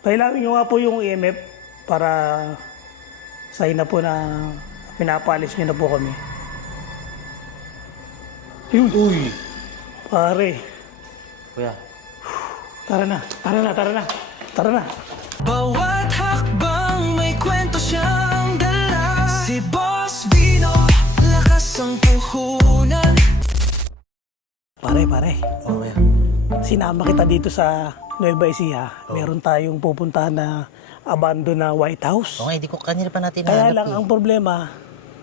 Pailawin nyo nga po yung EMF para sign na po na pinapalis nyo na po kami. Uy! Pare. Kuya. Tara na. Bawat hakbang may kwento siyang dala. Si Boss Vino, lakas ang puhunan. Pare. Oo, kuya. Sinama kita dito sa Nueva Ecija. Meron tayong pupuntahan na abandon na White House. Oo nga, hindi ko kanina pa natin Kaya nahanap lang eh. ang problema,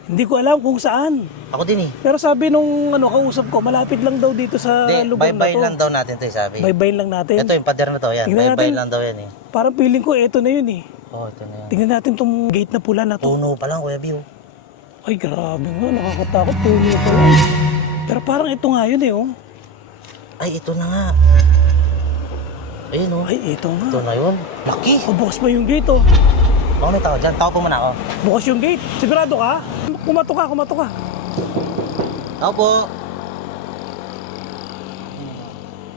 hindi ko alam kung saan. Ako din eh. Pero sabi nung kausap ko, malapit lang daw dito sa Hindi, lugar na bye-bye to. lang daw natin ito sabi. Bye-bye lang natin. Ito yung pader na to, yan. Tingnan Bye-bye natin. lang daw yan eh. Parang feeling ko, eto na yun eh. Oo, ito na yan. Tingnan natin tong gate na pula na to. Puno pa lang, Kuya Bio. Ay, grabe nga. Nakakatakot. Puno pa lang. Pero parang ito nga yun eh, oh. Ay, ito na nga. Ayun oh. Ay, ito nga. Ito na yun. Laki. Oh, bukas pa yung gate, oh. Baka may tao dyan. Tao po muna ako. Bukas yung gate. Sigurado ka? Kumato ka. Tao po.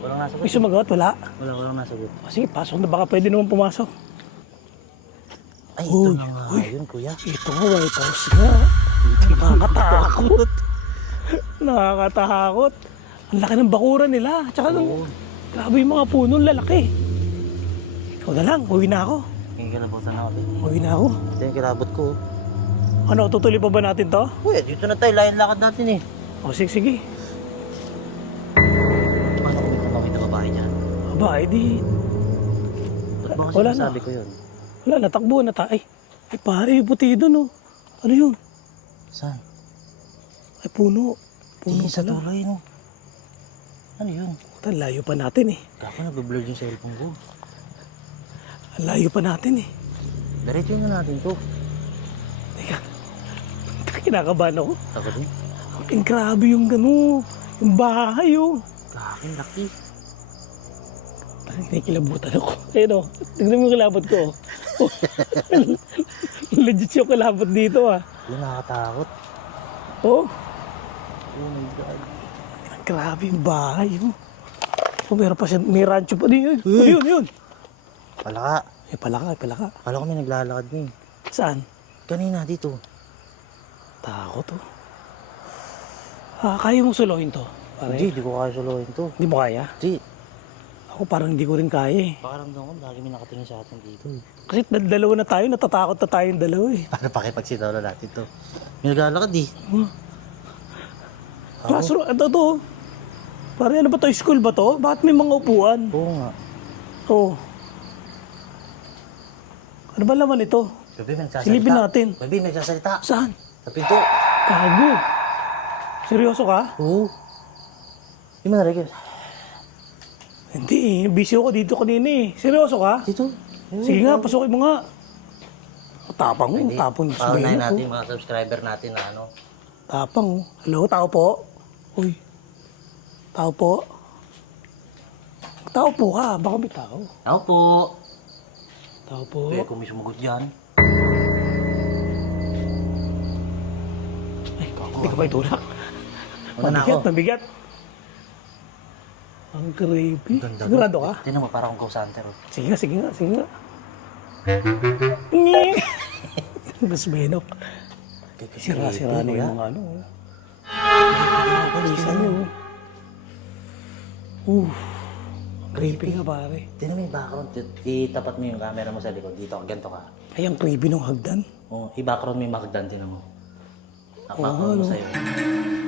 Walang nasagot. May sumagot? Wala. Walang nasagot. Oh, sige, pasok na. Baka pwede naman pumasok. Ay, ito na nga. Yun, kuya. Ito nga, White House nga. Nakakatakot. Ang laki ng bakuran nila. Tsaka grabe yung mga puno, lalaki. Ikaw na lang, uwi na ako. Yung kilabutan ako. Uwi na ako. Ito yung kilabot ko. Ano, tutuloy pa ba natin to? Kuya, dito na tayo. Layan lakad natin eh. O, sige. Paano kung may tumawid na babae dyan? Aba, edi. Ba't ba kasi Wala na. nasabi ko yun? Wala, natakbo na tayo. Ay, pare, yung puti doon, oh. Ano yun? Saan? Ay, puno. Puno Sa pala. tulay, no? Ano yun? Puta, layo pa natin, eh. Kako, nag-blur yung cellphone ko. Ang layo pa natin, eh. Diretso na natin to. Teka. Kinakabahan ako. Ako din. Ang grabe yung gano. Yung bahay, oh. Kakin, laki. Parang kinikilabutan ako. Ayun, oh. Tignan mo yung kilabot ko, oh. Legit yung kilabot dito, ah. Yung nakakatakot. Oh. Oh my God. Ang grabe yung bahay, oh. Oh, meron pa siya. May rancho pa din, yun. Oh, yun. Palaka. Palaka. Kala ko may naglalakad na eh. Saan? Kanina dito. Takot, oh. Kaya mong suluhin to? Pare? Hindi ko kaya suluhin to. Hindi mo kaya? Hindi. Ako parang hindi ko rin kaya, eh. Pakaramdam ko, lagi may nakatingin sa atin dito. Kasi dalawa na tayo, natatakot na tayong dalawa, eh. Paano pakipagsitaw na natin to? May naglalakad eh. Classroom, ito to. Pare, ano ba to? School ba to? Bakit may mga upuan? Oo nga. Oo. Ano ba laman ito? Gabi may nagsasalita. Silipin natin. Gabi may nagsasalita. Saan? Sa pinto. Kago. Seryoso ka? Oo. Hindi mo narinig. Hindi eh. Busy ako dito kanina eh. Seryoso ka? Dito. Sige nga, pasukin mo nga. Tapang mo. Tapang mo. Paunahin natin mga subscriber natin na ano. Tapang mo. Hello, tao po? Uy. Tao po? Tao po ka. Baka may tao. Ako po. Tao po. Kaya kung may sumugot dyan. Ay, hindi ka ba itulak? Una na ako. Mabigat. Ang creepy. Ganda. Sigurado ka? Tingnan mo, parang ghost hunter. Oh. Sige nga. Ngi! Mas benok. Sira-sira na yung mga ano. Palisan nyo. Creepy nga pare. Tingnan mo yung background. Itapat mo yung camera mo sa likod. Dito, ganito ka. Ay, ang creepy nung hagdan. Oh, i-background mo yung magdan. Tingnan mo. Background mo sa'yo.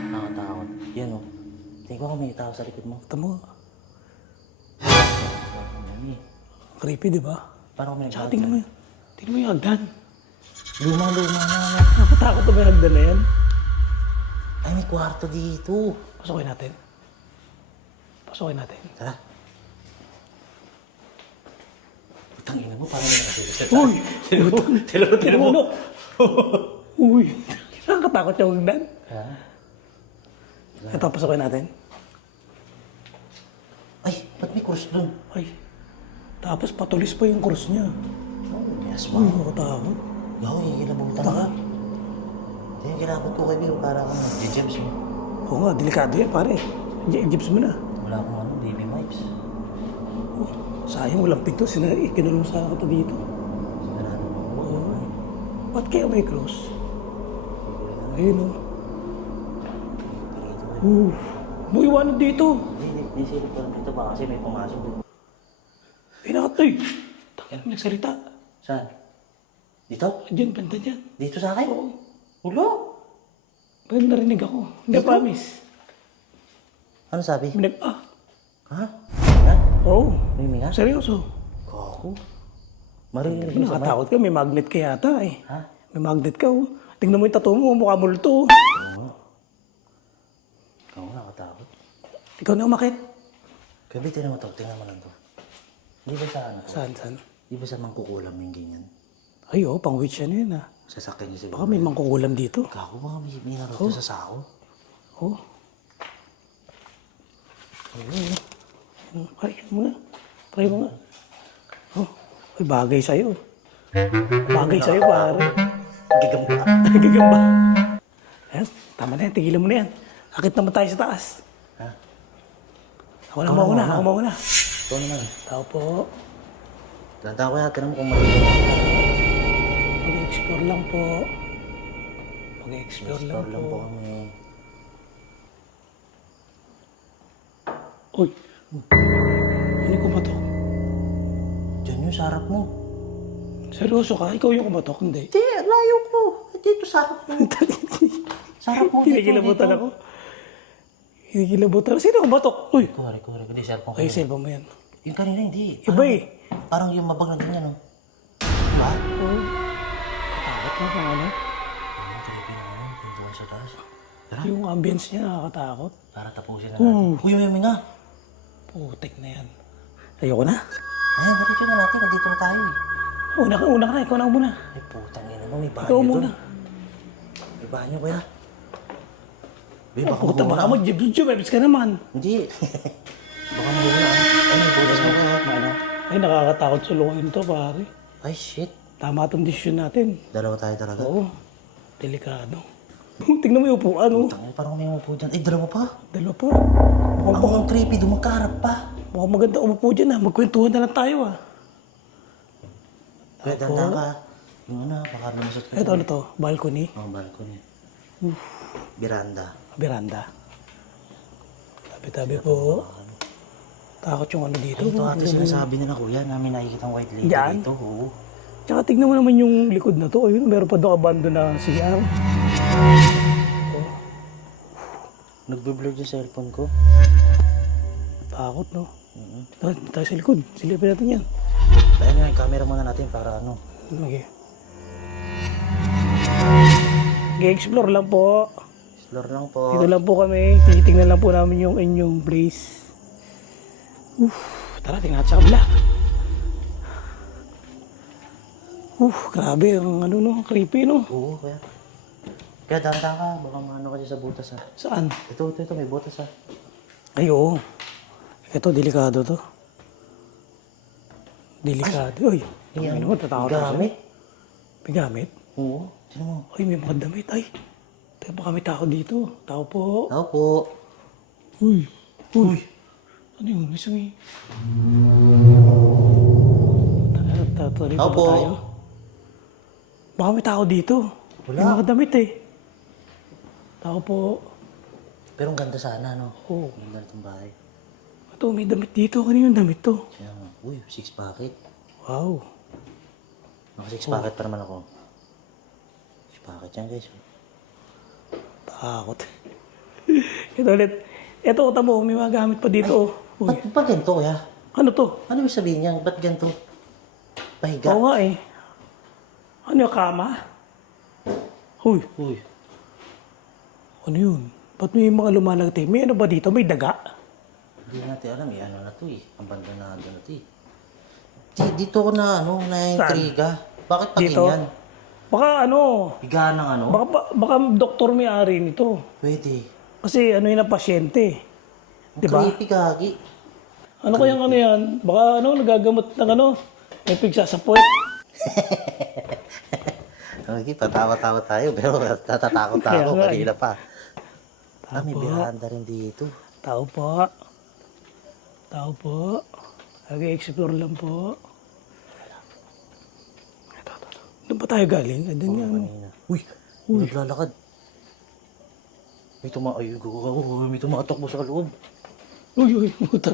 Nakatakot. Yan oh. Tingnan ko kung may tao sa likod mo. Ito mo. Ano eh. Creepy, di ba? Parang may Tsaka naglalakad. tingnan mo yun. Tingnan mo yung hagdan. Luma na. Nakatakot na ba yung hagdan na yan? Ay, may kwarto dito. Pasukin natin. Tara. Putang ina mo, parang may nakasilip. Uy! Tilo mo. Ano? Uy! Nakakatakot yung hagdan. Ha? Ito, pasukin natin. Ay, ba't may cross dun? Ay. Tapos patulis pa yung cross niya. Yes, Uy, ma. nakatakot. Yaw, ikilabutan ka. Yung kilabot ko kayo, para akong nag-jibs mo. Oo nga, delikado yan pare. Jeeps mo na. Wala akong ano, baby wipes. Uy, sa Sayang, walang pinto. Kinulong sana ko to dito. Sigurado mo. Oo. Ba't kaya may close? Ayun, oh. May iwanan dito. Hindi silip ko lang dito ba kasi may pumasok dito. Pinakatoy. Takyan mo nagsalita. Saan? Dito? Diyan, banda dyan. Dito sa akin? Oo. Ulo? Pero narinig ako. Hindi, Dito? promise. Ano sabi? Ha? Ha? Oo. May minga? Seryoso. Kako. Maririnig mo sa mic. Nakatakot ka, may magnet ka yata eh. Ha? May magnet ka oh. Tingnan mo yung tattoo mo, mukha multo. Oo. Ako nakatakot. Ikaw na umakit. Gabi, tingnan mo to. Tingnan mo lang to. Di ba sa ano? Saan? Di ba sa mangkukulam yung ganyan? Ay oh, pang witch yan yun ah. Sasakyan niya siguro. Baka may mangkukulam dito. Kako, baka may naroto sa sako. Oh. Ay, mga. Try mo nga. Oh, ay bagay sa'yo. Bagay sa'yo, pare. Gagamba. Gagamba. Ayan, tama na yan. Tigilan mo na yan. Akit naman tayo sa taas. Ha? Ako na mauna. Ako mauna. Ito naman. Tao po. Tanda ko yan. Tignan mo kung maririnig. Mag-explore lang po. Mag-explore lang Explore lang po po. kami. Uy. Ano yung kumatok? Diyan yung sarap mo. Seryoso ka? Ikaw yung kumatok? Hindi. Hindi, layo ko. Dito sarap mo. Sarap mo dito. Kinikilabutan ako. Kinikilabutan. Sino kumatok? Uy. Kuwari. Hindi, cellphone ko. Ay, cellphone mo yan. Yung kanina, hindi. Iba eh. Parang yung mabag na ganyan, no? Diba? Oo. Katakot na kung ano. Ang creepy na ano. Pintuan sa taas. Tara, Yung ambience niya nakakatakot. para tapusin na natin. Uy, may nga. Putik na yan. Ayoko na. Ayan, dito na natin. Nandito na tayo eh. Una ka na. Ikaw na muna. Ay, putang ina mo. May banyo Ikaw doon. muna. May banyo, kuya. Bay, Oh, baka puta, mabuha. baka mag-jib-jib ka naman. Hindi. Baka mabuha. Ay, may butas mo kuya. Ano? Ay, nakakatakot sulukin to, pare. Ay, shit. Tama itong desisyon natin. Dalawa tayo talaga. Oo. Delikado. Tingnan mo yung upuan, oh. Tangin, parang may umupo dyan. Ay, dalawa pa. Dalawa pa. Ang creepy, dumakarap pa. Mukhang maganda umupo dyan, ah. Magkwentuhan na lang tayo, ah. Kuya, danda ka. Yung ano, baka lumusot ka. Ito, ano to? Balcony? Ang balcony. Miranda. Veranda. Tabi-tabi po. Takot yung ano dito. Ito ate sinasabi nila kuya, namin nakikita ang white lady Yan? dito. Oo. Tsaka tignan mo naman yung likod na to. Ayun, meron pa doon abandon na CR. Nagbe-blur yung cellphone ko. Takot, no? Tayo sa likod. Silipin natin yan. Kaya nga, yung camera muna natin para ano. Okay. Explore lang po. Explore lang po. Dito lang po kami. Titingnan lang po namin yung inyong place. Tara, tingnan sa kabila. Grabe. Ang ano, no? Creepy, no? Oo, kuya. Kaya danda ka, baka maano kasi sa butas ha. Saan? Ito, may butas ha. Ay, oo. Ito, delikado to. Delikado. Uy, Yan. ano mo, tatakot ako sa'yo. Gamit? May gamit? Oo. Sino mo? Ay, may mga damit. Ay, tayo baka may tao dito. Tao po. Tao po. Uy. Ano yun? May sumi. Tuloy Tao pa po. ba tayo? Baka may tao dito. Wala. May mga damit eh. Tao po. Pero ang ganda sana, no? Oo. Ang ganda itong bahay. Ito, may damit dito. Ano yung damit to? Kaya nga, uy, 6 packet. Wow. Naka 6 packet pa naman ako. 6 packet yan, guys. Takot. Ito ulit. Ito, tamo, may mga gamit pa dito. Uy. Ba't ganito, kuya? Ano to? Ano yung sabihin niya? Ba't ganito? Pahiga? Oo nga eh. Ano yung kama? Uy, Uy. ano yun? Ba't may mga lumalagay? May ano ba dito? May daga? Hindi natin alam eh. Ano na to eh. Abandonado na to eh. Dito ko na ano, na-intriga. Bakit pa Dito? ganyan? Baka ano, Higa ng ano? baka doktor may-ari nito. Pwede. Kasi ano yun ang pasyente. Ang Diba? creepy gagi. Ano kayang ano yan? Baka ano, nagagamot ng ano, may pigsasapuit. Okay, patawa-tawa tayo. Pero natatakot Kaya ako. nga eh. Kanina pa. May biranda rin dito. Tao po. Tao po. Nag-explore lang po. Ito. Doon pa tayo galing? Doon nga, ano. Kanina. Uy, naglalakad. May tumatakbo sa loob. Uy, puta.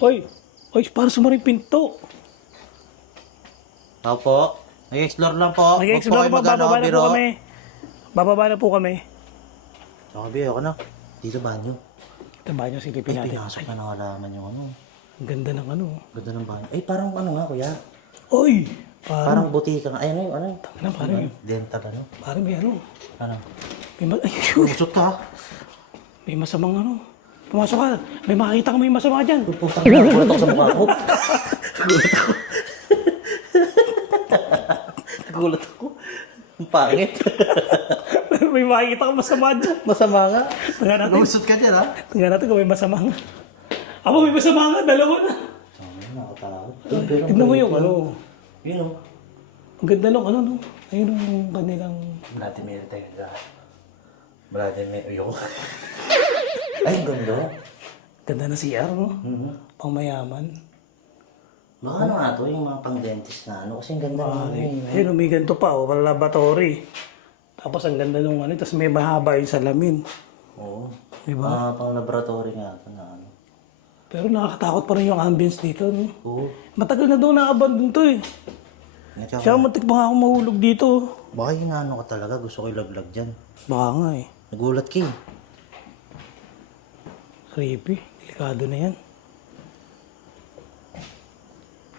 Uy, para sumaring pinto. Opo. Nag-explore lang po. Mag-explore pa, bababa na po kami. Bababa na po kami. Sabi, ako na. Dito banyo. Ito ba nyo, silipin Ay, natin. pinasok na ng halaman yung ano. Ang ganda ng ano. Ganda ng banyo. Ay, parang ano nga, kuya. Uy! Parang butika nga. Ay, ano? Ano, parang, Dental, ano? parang may ano. Ano? Ay, Usot ka. may masamang ano. Pumasok ka. May makakita ka may masama dyan. Putang na, gulat ako sa mukha ko. Nagulat ako. Ang pangit. may makikita ka masama dyan. Masama nga. Tingnan natin. Usot ka dyan, ha? Tingnan natin kung may masama nga. Ako may masama nga. Dalawa na. Sabi, nakatakot. Tignan mo yung ano. Yun, o. Ang ganda ng ano, no? Ayun yung kanilang... Vladimir, teka. Vladimir, uyoko. Ay, ganda. Ganda na CR, no? Pangmayaman. Baka ano nga to, yung mga pang-dentist na ano. Kasi ang ganda ng Ayun, may ganito pa, oh. Laboratory. Tapos ang ganda nung ano. Tapos may mahaba yung salamin. Oo. Diba? Mga pang-laboratory nga ito na ano. Pero nakakatakot pa rin yung ambience dito, no? Oo. Matagal na daw na-abandon to, eh. Siya, matik pa nga ako mahulog dito. Baka yung ano ka talaga, gusto ko ilaglag dyan. Baka nga, eh. Nagulat ka eh. Creepy. Delikado na yan.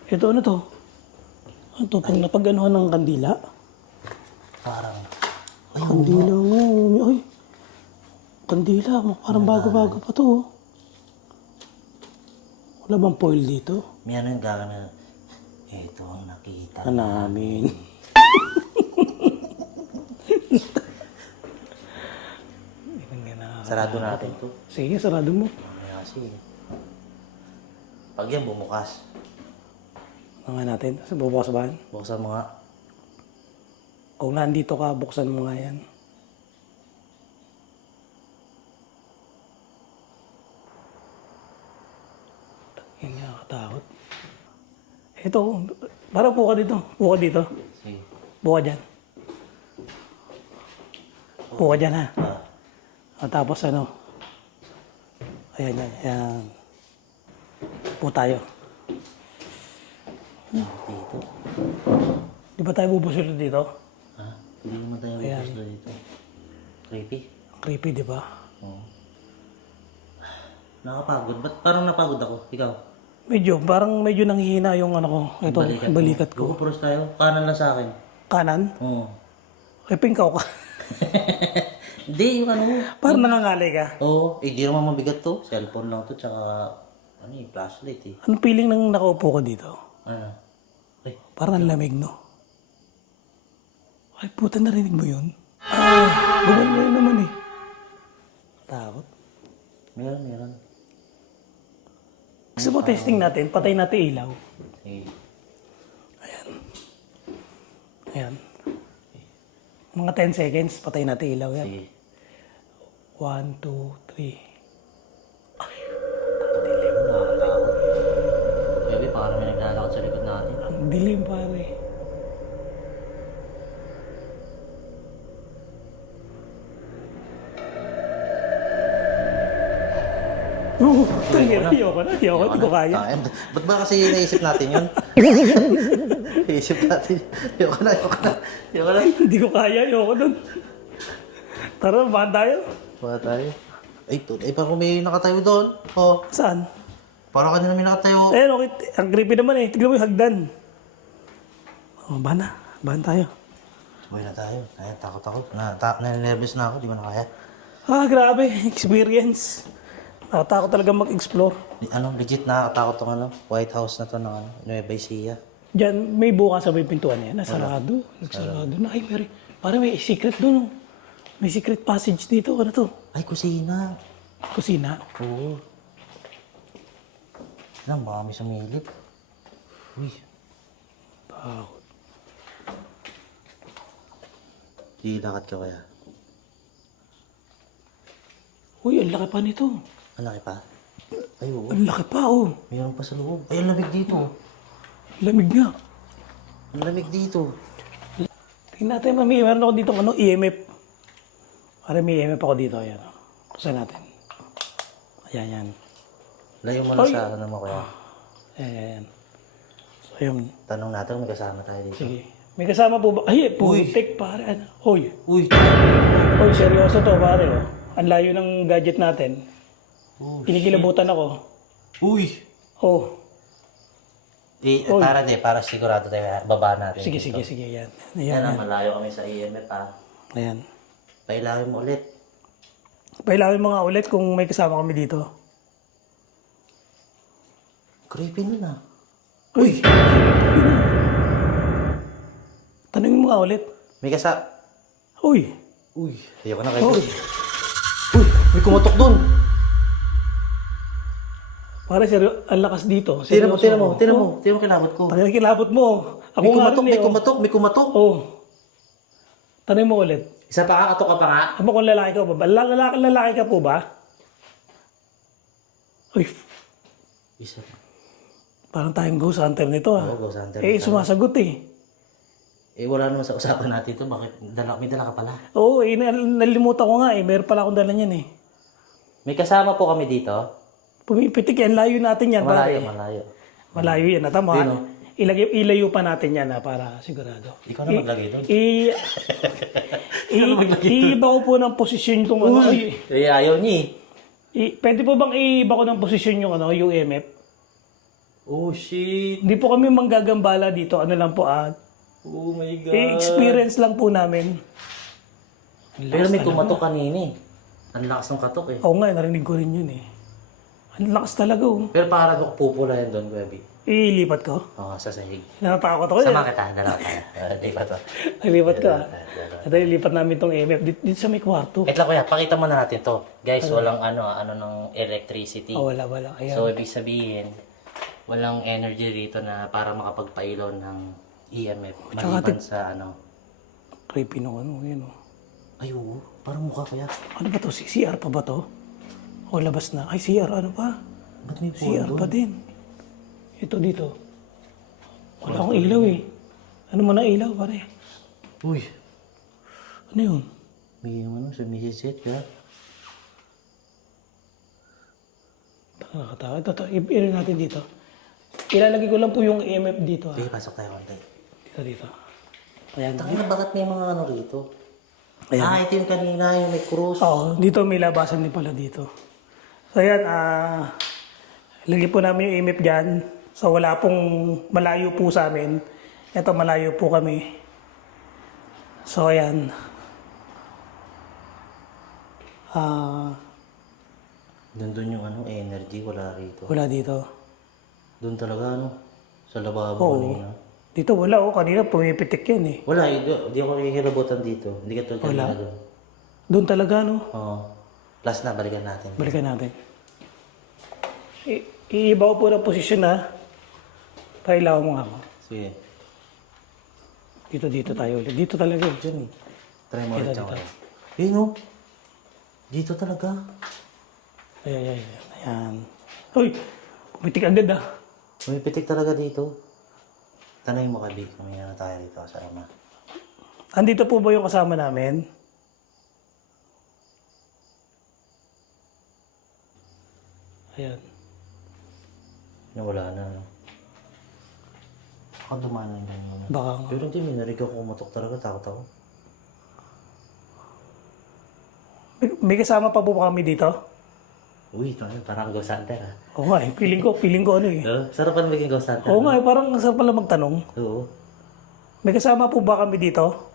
Ito, ano to? Ano to? Pag napag-anuhan ng kandila? Parang, Ay, kandila nga. Ay, kandila. Parang bago-bago pa to. Oh. Wala bang foil dito? may ano yung gagana. Ito ang nakita. Namin. Sarado natin to. Sige, sarado mo. Mamaya kasi. Pag yan bumukas, Ano nga natin? Sa bubukas ba? buksan mo nga. Kung nandito ka, buksan mo nga yan. Yan nga, katakot. Ito, parang puka dito. Puka dito. Sige. Puka dyan. Puka dyan, ha? Ah, At tapos ano? Ayan, yan, yan. Po tayo. dito. Di ba tayo bubusil dito? Ha? Hindi naman tayo Ayan. gusto dito. Creepy. Creepy, di ba? Oo. Nakapagod. Ba't parang napagod ako? Ikaw? Medyo nanghihina yung ano ko. Ito, balikat ko. GoPros tayo. Kanan lang sa akin. Kanan? Oo. Ay, pingkaw ka. Hindi, yung ano mo. Parang nangangalay ka. Oo. Eh, di naman mabigat to. Cellphone lang to. Tsaka, ano eh, flashlight eh. Anong feeling nang nakaupo ka dito? Ano? Ay, Parang ang lamig, no? Ay, puta, narinig mo yun? Ah, gumano yun naman eh. Takot. meron. Gusto mo testing natin? Patay natin ilaw. Sige. Ayan. Mga 10 seconds, patay natin ilaw yan. Sige. 1, 2, 3. Dilim na. Nakakatakot. Bebe, parang may naglalakad sa likod natin. Ang dilim, pare. Ayoko na. Hindi ko kaya. Ba't ba kasi naisip natin yun? Naisip natin. Ayoko na. Hindi ko kaya. Ayoko dun. Tara, bahan tayo. Wala tayo. Ay, parang may nakatayo doon. Oh, Saan? parang kanina may nakatayo. Eh, okay. Ang creepy naman eh. Tignan mo yung hagdan. Oh, bahan na. Bahan tayo. Sabay na tayo. Ay, takot ako. Naninervous na ako. Di ba na kaya? Ah, grabe. Experience. Nakatakot talaga mag-explore. Ano, legit nakakatakot tong ano, White House na to ng ano, Nueva Ecija. Diyan, may bukas sa may pintuan yan. Nasarado. Nagsarado na. Ay, parang may secret doon. Oh. May secret passage dito. Ano to? Ay, kusina. Kusina. Oo. Lang, baka may sumilip. Uy, Takot. dilakad ka kaya? Uy, ang laki pa nito. Malaki pa? Ay, oo. Ang laki pa, oh. Mayroon pa sa loob. Ay, ang lamig dito. Lamig nga. Ang lamig dito. Tingnan natin, mami. Meron ako dito, EMF. Para may EMF ako dito. Ayan, oh. Kusa natin. Ayan, yan. Layo mo na Ay. sa ano mo kaya. Ayan. So, ayun. Tanong natin kung may kasama tayo dito. Sige. May kasama po ba? Ay, putik, pare. Ano? Hoy. Uy! Hoy, seryoso to, pare. Oh. Ang layo ng gadget natin. Oh, Kinikilabutan ako. Uy! Oh. Para sigurado tayo, baba natin. Sige, dito. sige. Yan. Yan Ayan. malayo kami sa EMF Ayan. Pailawin mo ulit. Pailawin mo nga ulit kung may kasama kami dito. Creepy nun ah. Uy! Tanungin mo nga ulit. May Uy! Uy! Ayoko na kayo. Uy! Uy! May kumatok dun! Pare, ang lakas dito. Tira mo Seryoso. kilabot ko. Tanungin kilabot mo. Ako May nga kumatok, rin, eh, may kumatok. Oh. Tanungin mo ulit. Isa pa kakatok ka pa nga. Ano kung lalaki ka ba? Lalaki ka po ba? Uy! Isa pa. Parang tayong ghost hunter nito ah. Oo, ghost hunter. Sumasagot eh. Wala naman sa usapan natin ito. Bakit? May dala ka pala. Oo, nalimutan ko nga eh. Meron pala akong dala niyan eh. May kasama po kami dito. Pumipitik yan. Layo natin yan. Malayo, pare. malayo. Malayo yan. Tama. Yun, oh. Ilayo pa natin yan para sigurado. Ikaw na maglagay doon. Iiba ko po ng posisyon itong ano. Ayaw niya Pwede po bang iiba ko ng posisyon yung ano, yung EMF? Oh shit. Hindi po kami manggagambala dito. Ano lang po Oh my God. experience lang po namin. Pero may kumatok kanini. Ang lakas ng katok eh. Oo nga, narinig ko rin yun eh. Ang lakas talaga oh. Pero parang pupula yan doon, Gabi. Ilipat ko. Oo, sa sahig. Natatakot ako Sama eh. kita, dalawa tayo. Di ba to? Ilipat ka. Ito ilipat namin tong EMF dito sa may kwarto. Wait lang kuya, pakita mo na natin to. Guys, walang ano ng electricity. Oh, wala. Ayan. So, ibig sabihin, walang energy rito na para makapagpailaw ng EMF. Maliban sa ano. Creepy nung ano, yun oh. Ay, oo. Parang mukha kuya. Ano ba to? CR pa ba to? O labas na? Ay, CR ano pa? Ba't may CR puwan pa doon? din. Ito dito. Wala akong ilaw eh. Ano man ang ilaw pare? Uy, Ano yun? may ano, sumisit ka. Nakakatakot. Ito, i-irin natin dito. Ilalagay ko lang po yung EMF dito. Sige, pasok tayo konti. Dito. Ayan. Tangina, bakit may mga ano rito? Ayan. Ito yung kanina, yung may cross. Oo, dito may labasan din pala dito. So ayan, lagay po namin yung EMF dyan. So wala pong malayo po sa amin. Ito malayo po kami. So ayan. Doon yung ano, energy, wala rito. Wala dito. Doon talaga ano, sa lababo Oo. kanina. Dito wala oh, kanina pumipitik yan eh. Wala, di ako kikilabutan dito. Hindi ka tulad kanina doon. Doon talaga no. Oo. Plus na, balikan natin. Balikan natin. Iiba ko po ng posisyon ha. Pailaw mo nga ako. Sige. Dito tayo ulit. Dito talaga. Diyan. Try mo ulit Dito, siya dito. kuya. Yun o. Dito talaga. Ayan. Uy, pumitik agad ah. Pumipitik talaga dito. Tanay mo kabi kung may ano tayo dito kasama. Andito po ba yung kasama namin? Ayan. Wala na. No? Baka dumaan lang yan muna. Baka nga. Pero hindi, may narinig ako kumatok talaga. Takot ako. May kasama pa po ba kami dito? Uy, ito ano, parang ghost hunter ha. Oo nga eh. Feeling ko ano eh. Sarap pa na maging ghost hunter. Oo nga eh. Parang ang sarap pala magtanong. Oo. May kasama po ba kami dito?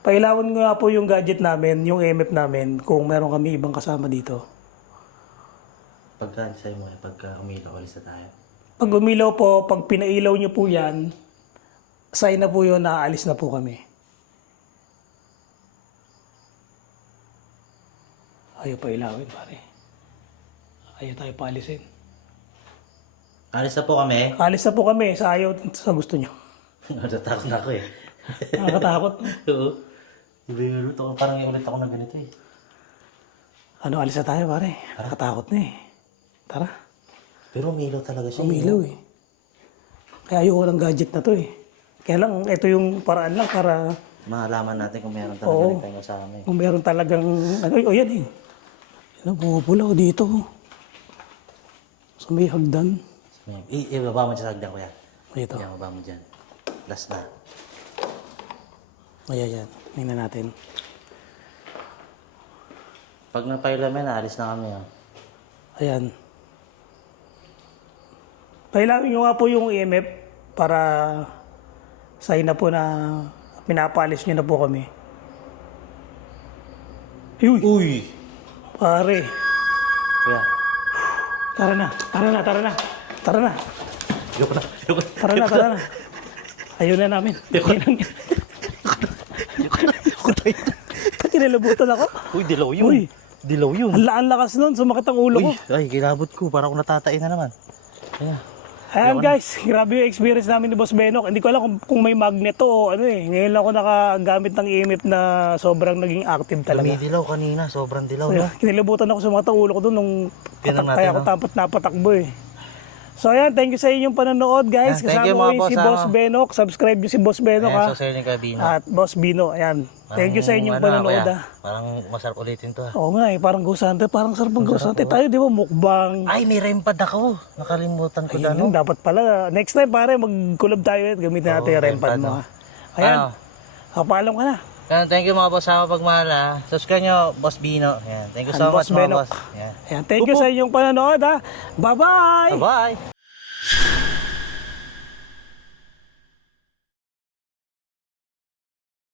Pailawan nga po yung gadget namin, yung EMF namin, kung meron kami ibang kasama dito. Pagka sa'yo mo, pagka umilaw, alis na tayo. Pag umilaw po, pag pinailaw nyo po yan, sign na po yun na aalis na po kami. Ayaw pa ilawin, pare. Ayaw tayo paalisin. Alis na po kami. Alis na po kami sa ayaw sa gusto nyo. Natatakot na ako eh. Nakakatakot. Oo. Iba yung luto ko. Parang ulit ako na ganito eh. Ano, alis na tayo pare. Nakatakot na eh. Tara, Pero umilaw talaga siya. umilaw eh. Kaya ayoko ng gadget na to eh. Kaya lang, ito yung paraan lang para Malaman natin kung meron talaga Oo. rin tayong kasama eh. kung meron talagang, ano, oh yan eh. Yan, bumubulaw dito. Sa may hagdan. Ibaba mo dyan sa hagdan ko yan. Dito. Yan, baba mo dyan. Last na. Ayan, yan. Tingnan natin. Pag napaila namin, aalis na kami. Oh. Ayan. Pailawin nyo nga po yung EMF para sign na po na pinapalis nyo na po kami. Uy! Uy! Pare! Kuya, Tara na! Tara na! Tara na! Tara na! ayoko na. Ayoko na. Tara na! Tara na! Ayaw na namin. Kinilabutan ako. Uy, dilaw yun. Uy! Dilaw yun. Ang lakas nun. Sumakit ang ulo ko. Uy, ay, kilabot ko. Parang ako natatain na naman. Ayan. Ayan guys, grabe yung experience namin ni Boss Benok. Hindi ko alam kung may magnet to o ano eh. Ngayon lang ako nakagamit ng EMF na sobrang naging active talaga. Dilaw kanina. Sobrang dilaw. So, No? yeah, kinilibutan ako sa mga ulo ko doon nung Ganun natin, kaya ako no? tapat napatakbo eh. So ayan, thank you sa inyong panonood guys. Thank you, Kasama ko mga yung si boss, Boss Benok. Subscribe nyo si Boss Benok Ayan, ha. so sa'yo ni Kabino. At Boss Bino, ayan. Thank you sa inyong panonood ha. Parang masarap ulitin to ha. Oo nga eh, parang gusante. Parang sarap ng gusante. Tayo di ba mukbang. Ay, may rempad ako. Nakalimutan ko Ayun, na, no? dapat pala. Next time pare, mag-collab tayo at gamitin natin yung rempad mo ha. Ayan, kapaalam ka na. Ayan, thank you mga boss sa pagmahal ha. Subscribe nyo, Boss Bino. Ayan, thank you so Boss much mga Benok. boss. Ayan. Ayan, thank you sa inyong panonood ha. Bye-bye! Bye-bye!